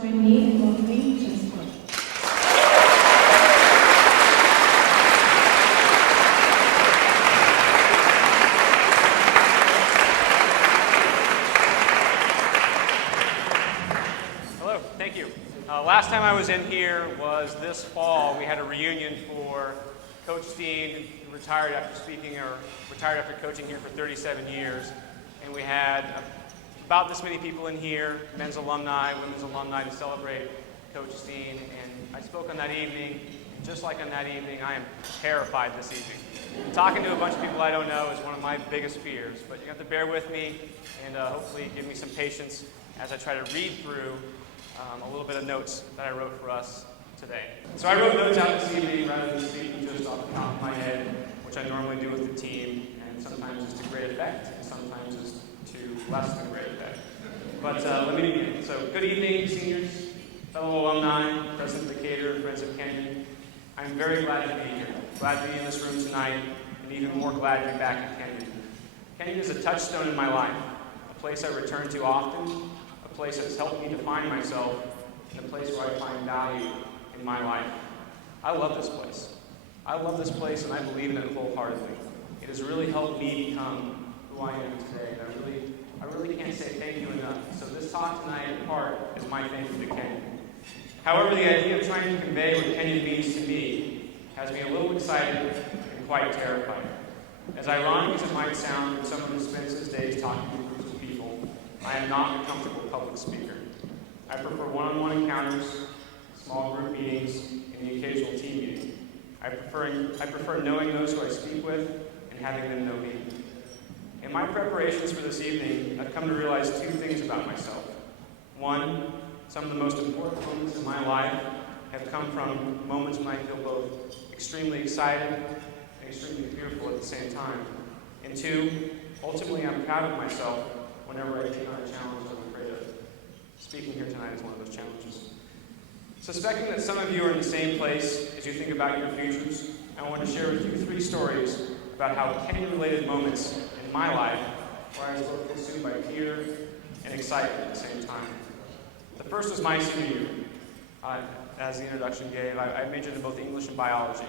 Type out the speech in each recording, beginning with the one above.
Join me in welcoming Jess Book. Hello, thank you. Last time I was in here was this fall. We had a reunion for Coach Dean, who retired after coaching here for 37 years. And we had about this many people in here, men's alumni, women's alumni, to celebrate Coach Dean. And I spoke on that evening. Just like on that evening, I am terrified this evening. Talking to a bunch of people I don't know is one of my biggest fears. But you have to bear with me and hopefully give me some patience as I try to read through a little bit of notes that I wrote for us today. So I wrote notes out this evening rather than speaking just off the top of my head, which I normally do with the team, and sometimes it's to great effect, and sometimes it's to less than great effect. But let me begin. So good evening, seniors, fellow alumni, President Decatur, friends of Kenyon. I'm very glad to be here. Glad to be in this room tonight, and even more glad to be back at Kenyon. Kenyon is a touchstone in my life, a place I return to often, a place that's helped me define myself, and a place where I find value in my life. I love this place. I love this place, and I believe in it wholeheartedly. It has really helped me become who I am today. I really can't say thank you enough. So this talk tonight, in part, is my thank you to Kenyon. However, the idea of trying to convey what Kenyon means to me has me a little excited and quite terrified. As ironic as it might sound when someone who spends his days talking to groups of people, I am not a comfortable public speaker. I prefer one-on-one encounters, small group meetings, and the occasional team meeting. I prefer knowing those who I speak with and having them know me. In my preparations for this evening, I've come to realize two things about myself. One, some of the most important moments in my life have come from moments when I feel both extremely excited and extremely fearful at the same time. And two, ultimately I'm proud of myself whenever I take on a challenge I'm afraid of. Speaking here tonight is one of those challenges. Suspecting that some of you are in the same place as you think about your futures, I want to share with you 3 stories about how Kenyon-related moments in my life where I was both consumed by fear and excitement at the same time. The first was my senior year. As the introduction gave, I majored in both English and biology.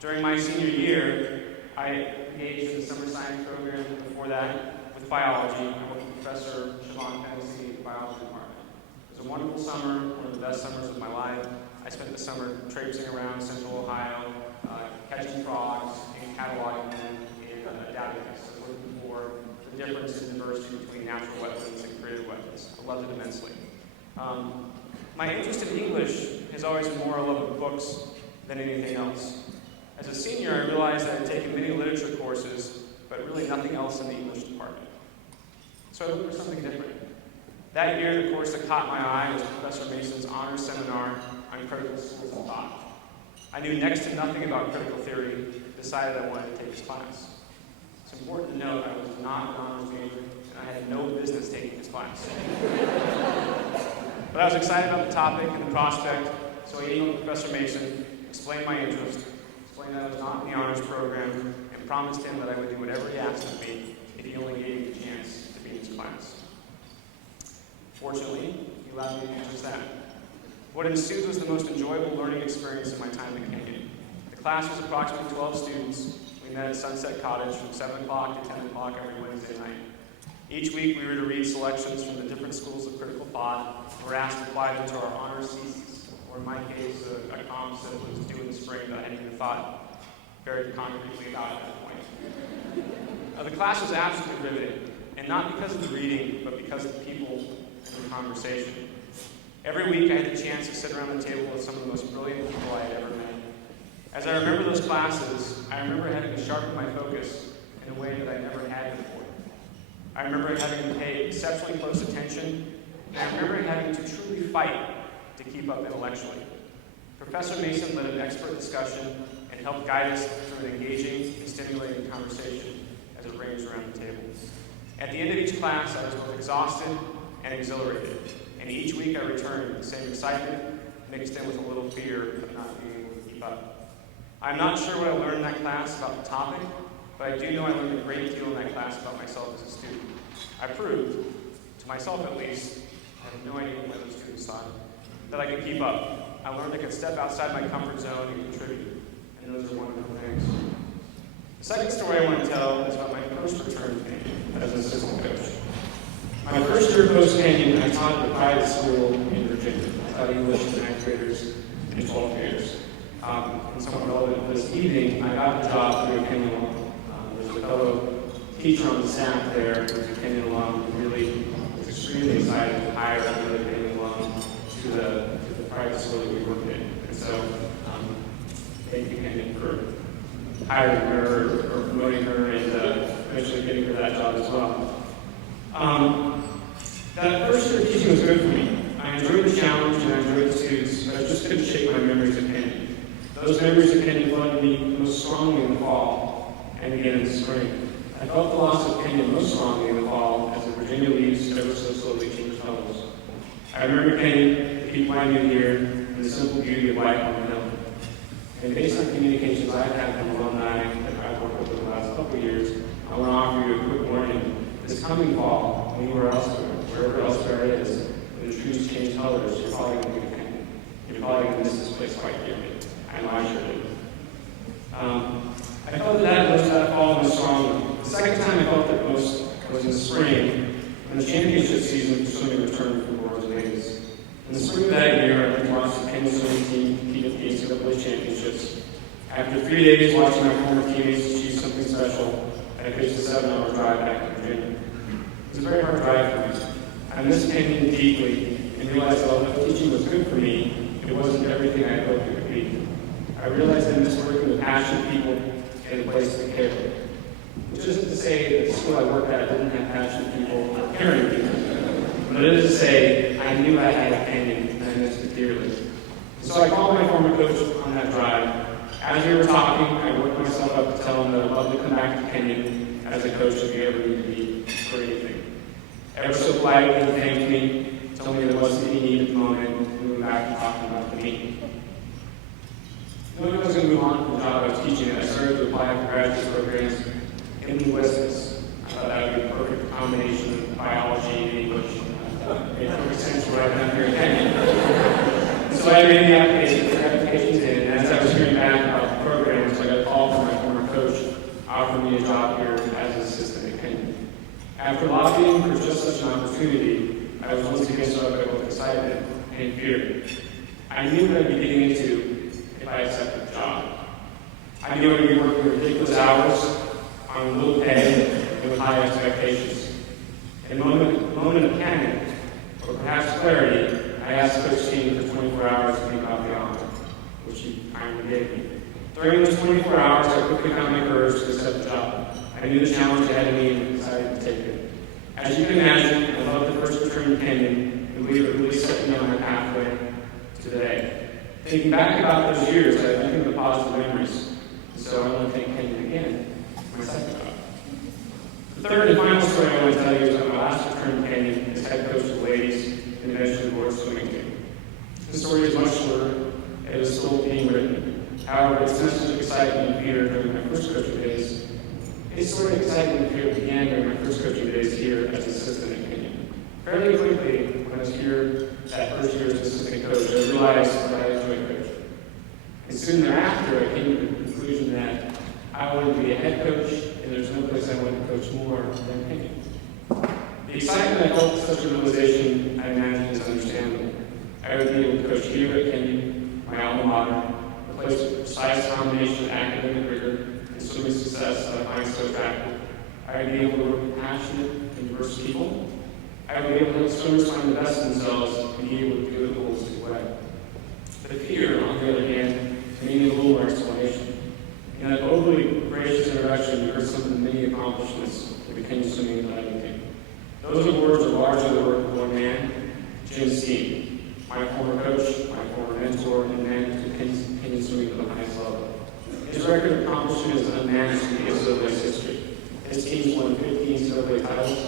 During my senior year, I engaged in the summer science program. Before that, with biology, I worked with Professor Siobhan Tennessee in the biology department. It was a wonderful summer, one of the best summers of my life. I spent the summer traipsing around central Ohio, catching frogs and cataloging them in a database, looking for the difference in diversity between natural wetlands and created wetlands. I loved it immensely. My interest in English has always been more a love of books than anything else. As a senior, I realized that I had taken many literature courses, but really nothing else in the English department. So I looked for something different. That year, the course that caught my eye was Professor Mason's honors seminar on critical schools of thought. I knew next to nothing about critical theory, decided I wanted to take his class. It's important to note I was not an honors major, and I had no business taking his class. But I was excited about the topic and the prospect, so I emailed Professor Mason, explained my interest, explained that I was not in the honors program, and promised him that I would do whatever he asked of me if he only gave me the chance to be in his class. Fortunately, he allowed me to do just that. What ensued was the most enjoyable learning experience in my time at Kenyon. The class was approximately 12 students. We met at Sunset Cottage from 7 o'clock to 10 o'clock every Wednesday night. Each week, we were to read selections from the different schools of critical thought. We were asked to apply them to our honors thesis, or in my case, a comp that was due in the spring that I hadn't even thought very concretely about at that point. The class was absolutely riveting, and not because of the reading, but because of the people and the conversation. Every week, I had the chance to sit around the table with some of the most brilliant people I had ever met. As I remember those classes, I remember having to sharpen my focus in a way that I never had before. I remember having to pay exceptionally close attention, and I remember having to truly fight to keep up intellectually. Professor Mason led an expert discussion and helped guide us through an engaging and stimulating conversation as it ranged around the table. At the end of each class, I was both exhausted and exhilarated, and each week I returned with the same excitement mixed in with a little fear of not being able to keep up. I'm not sure what I learned in that class about the topic, but I do know I learned a great deal in that class about myself as a student. I proved, to myself at least, I have no idea what my other students thought, that I could keep up. I learned I could step outside my comfort zone and contribute, and those are wonderful things. The second story I want to tell is about my post-return Kenyon as an assistant coach. My first year post-Kenyon, I taught at a private school in Virginia. I taught English to 9th graders and 12th graders. And somewhat relevant this evening, I got the job through a Kenyon alum. There's a fellow teacher on the staff there who's a Kenyon alum who really was extremely excited to hire another Kenyon alum to the private school that we worked in. And so, thank you, Kenyon, for hiring her or promoting her and eventually getting her that job as well. That first year of teaching was good for me. I enjoyed the challenge and I enjoyed the students, but I just couldn't shake my memories of Kenyon. Those memories of Kenyon flooded me most strongly in the fall and again in the spring. I felt the loss of Kenyon most strongly in the fall as the Virginia leaves ever so slowly changed colors. I remember Kenyon, the people I knew here, and the simple beauty of life on the hill. And based on communications I've had from alumni that I've worked with over the last couple of years, I want to offer you a quick warning. This coming fall, anywhere elsewhere, wherever elsewhere it is, when the trees change colors, you're probably going to be Kenyon. You're probably going to miss this place quite dearly. I know I sure did. I felt that fall most strongly. The second time I felt it most was in the spring, when the championship season for swimming returned from World Ladies. In the spring of that year, I went to watch the Kenyon swimming team compete at the NCAA championships. After 3 days watching my former teammates achieve something special, I pitched a 7-hour drive back to Virginia. It was a very hard drive for me. I missed Kenyon deeply and realized that although teaching was good for me, it wasn't everything I hoped it would be. I realized I missed working with passionate people in a place that cared. Which isn't to say that the school I worked at didn't have passionate people or caring people, but it is to say I knew I had a Kenyon and I missed it dearly. So I called my former coach on that drive. As we were talking, I worked myself up to tell him that I'd love to come back to Kenyon as a coach if he ever needed me for anything. Ever so politely, he thanked me, told me there wasn't any need at the moment, and we went back to talking about the meeting. Knowing I was going to move on from the job I was teaching, I started to apply for graduate programs in linguistics. I thought that would be a perfect combination of biology and English. It made perfect sense for what I've done here in Kenyon. So I made the applications in, and as I was hearing back about the programs, I got a call from my former coach offering me a job here as an assistant at Kenyon. After lobbying for just such an opportunity, I was once again struck by both excitement and fear. I knew what I'd be getting into if I accepted the job. I knew I'd be working ridiculous hours on little pay and with high expectations. In a moment of panic, or perhaps clarity, I asked Coach Dean for 24 hours to think about the offer, which he kindly gave me. During those 24 hours, I quickly found my courage to accept the job. I knew the challenge ahead of me and decided to take it. As you can imagine, I loved the first return to Kenyon and believe it really set me on my pathway to today. Thinking back about those years, I have nothing but positive memories. And so I want to thank Kenyon again for my second job. The third and final story I want to tell you is about my last return to Kenyon as head coach of the ladies and eventually the board swimming team. The story is much shorter. It is still being written. However, its message of excitement and fear during my first coaching days, its sort of excitement and fear began during my first coaching days here as assistant at Kenyon. Fairly quickly, when I was here that first year as assistant coach, I realized that I enjoyed coaching. And soon thereafter, I came to the conclusion that I wanted to be a head coach, and there's no place I wanted to coach more than Kenyon. The excitement I felt at such a realization, I imagine, is understandable. I would be able to coach here at Kenyon, my alma mater, a place with precise combination of academic rigor and swimming success that I find so attractive. I would be able to work with passionate and diverse people. I would be able to help swimmers find the best in themselves and be able to do it the holistic way. The fear, on the other hand, needed a little more explanation. In that overly gracious introduction, you heard some of the many accomplishments of the Kenyon swimming and diving team. Those words are largely the work of one man, Jim Steen, my former coach, my former mentor, and man who took Kenyon swimming to the highest level. His record of accomplishment is unmatched in the NCAA's history. His team's won 15 NCAA titles.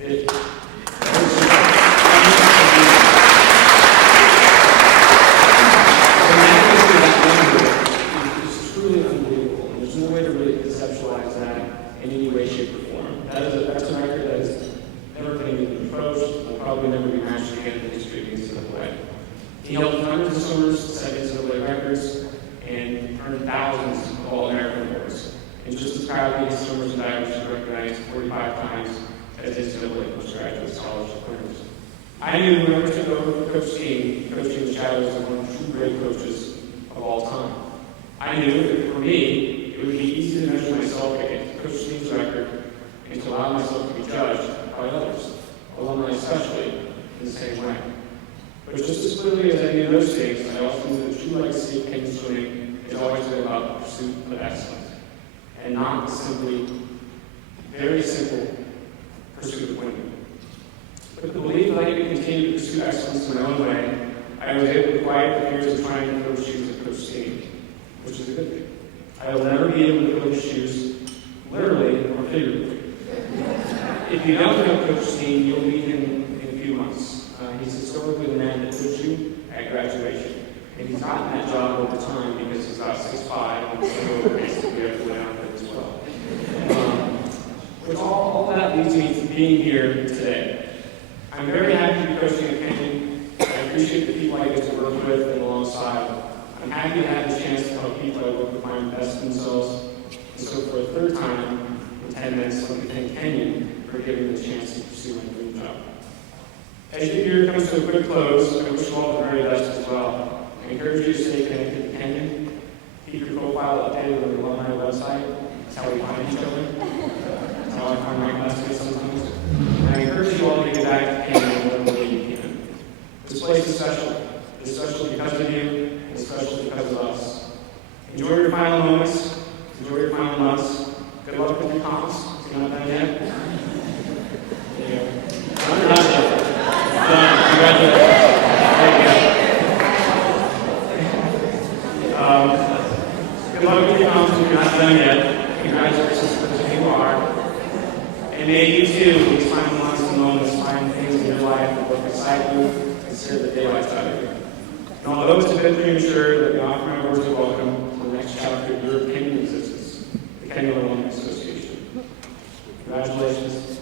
It's truly unbelievable, and there's no way to really conceptualize that in any way, shape, or form. That's a record that has never been even approached, and will probably never be matched again in the history of the NCAA. He helped hundreds of swimmers set NCAA records and earned thousands of All-American awards. And just as proudly, his swimmers and divers were recognized 45 times as NCAA postgraduate scholarship winners. I knew when I took over the coach team, coaching the shadows of one of the true great coaches of all time. I knew that for me, it would be easy to measure myself against the coach team's record and to allow myself to be judged by others, alumni especially, in the same way. But just as clearly as any of those things, I also knew that the true legacy of Kenyon swimming is always been about the pursuit of excellence, and not simply very simple pursuit of winning. With the belief that I could continue to pursue excellence in my own way, I was able to quiet the fears of trying to fill the shoes of Coach Team, which is a good thing. I will never be able to fill his shoes, literally or figuratively. If you don't know Coach Team, you'll meet him in a few months. He's historically the man that put you at graduation, and he's gotten that job over time because he's about 6'5", and so basically have to lay out there as well. Which all that leads me to being here today. I'm very happy to be coaching at Kenyon. I appreciate the people I get to work with and alongside. I'm happy to have the chance to help people I work with find the best in themselves. And so for a third time, in 10 minutes, let me thank Kenyon for giving me the chance to pursue my dream job. As your year comes to a quick close, I wish you all the very best as well. I encourage you to stay connected to Kenyon. Keep your profile updated on the Alumni website. That's how we find each other. That's how I find my classmates sometimes. And I encourage you all to get back to Kenyon in whatever way you can. This place is special. It's special because of you, and it's special because of us. Enjoy your final moments. Enjoy your final months. Good luck with your comps. You're not done yet. There you go. I'm not done. Done. Congratulations. There you go. Good luck with your comps if you're not done yet. Congratulations for who you are. And may you too, these final months and moments, find things in your life that will excite you and scare the daylights out of you. And although it's a bit premature, let me offer my words of welcome to the next chapter of your Kenyon existence, the Kenyon Alumni Association. Congratulations.